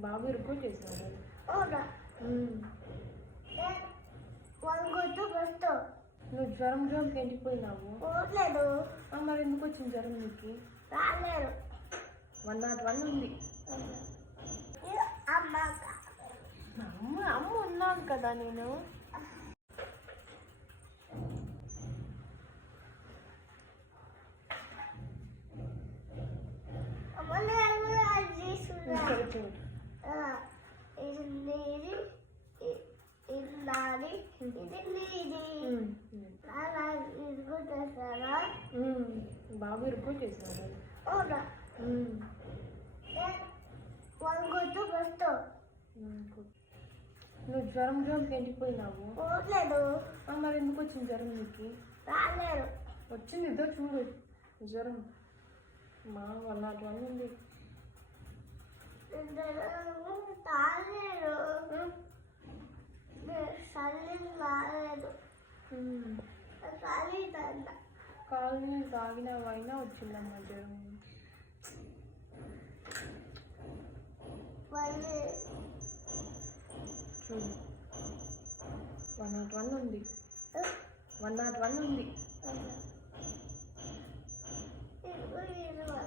బాబు ఇరుకు గుర్తు వస్తూ నువ్వు జ్వరం జ్వరంకి ఎండిపోయినావు పోట్లేదు. ఆ, మరి ఎందుకు వచ్చింది జ్వరం నీకు? రాలేరు వన్ నాట్ వన్ ఉంది. అమ్మ అమ్మ అమ్మ ఉన్నాను కదా నేను. అమ్మ నేను అది తీసుకున్నా సరే చూడు ఇది నీది ఇ- ఇది నాది. నాన్న ఇరుగుతారా ఉమ్, బాబు ఇరుకు చేశాడు అవునా? వాళ్ళు గుర్తు వస్తూ. నువ్వు జ్వరం జ్వరంకి ఎండిపోయినావు. పోట్లేదు. ఆ, మరి ఎందుకు వచ్చింది జ్వరం నీకు? రాలేరు వచ్చింది ఇద్దో చూడు. జ్వరం. మా వన్ నాట్ వన్ ఉంది తాగలేరు ఉమ్, చల్లి రాలేదు ఉమ్. చలి దండ కాలు నేను తాగినవైనా వచ్చిందమ్మా జ్వరం. చూడు. వన్ నాట్ వన్ ఉంది. వన్ నాట్ వన్ ఉంది. ఇప్పుడు ఇరవై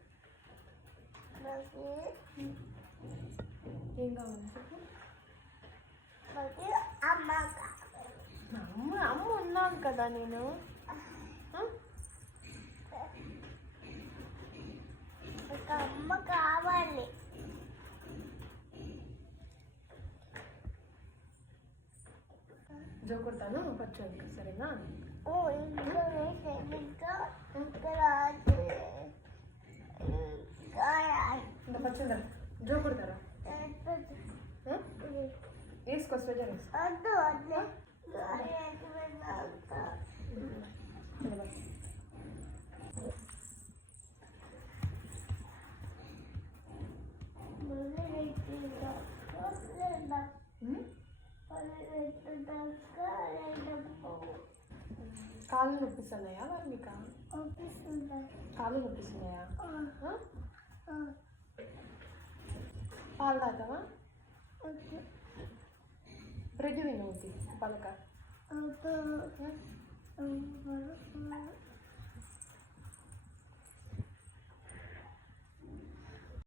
ఏం కావాలి అమ్మ. అమ్మ ఉన్నాను కదా నేను అమ్మ కావాలి జో కొడతాను పచ్చు ఇంకా సరేనా ఓ వద్దు ఉమ్? మళ్ళీ పెట్టినాక రెండమ్మ కాళ్ళు నొప్పిస్తున్నాయా మరి పంపిస్తుందా కాళ్ళు నొప్పిస్తున్నాయా? ఆ? ఆ, పాలు తాగుతావా వద్దు